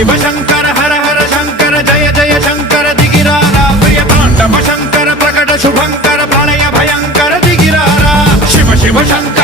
शिव शंकर हर हर शंकर जय जय शंकर दिगिरारा प्रिय तांडव शंकर प्रकट शुभंकर प्रलय भयंकर दिगिरारा शिव शिव शंकर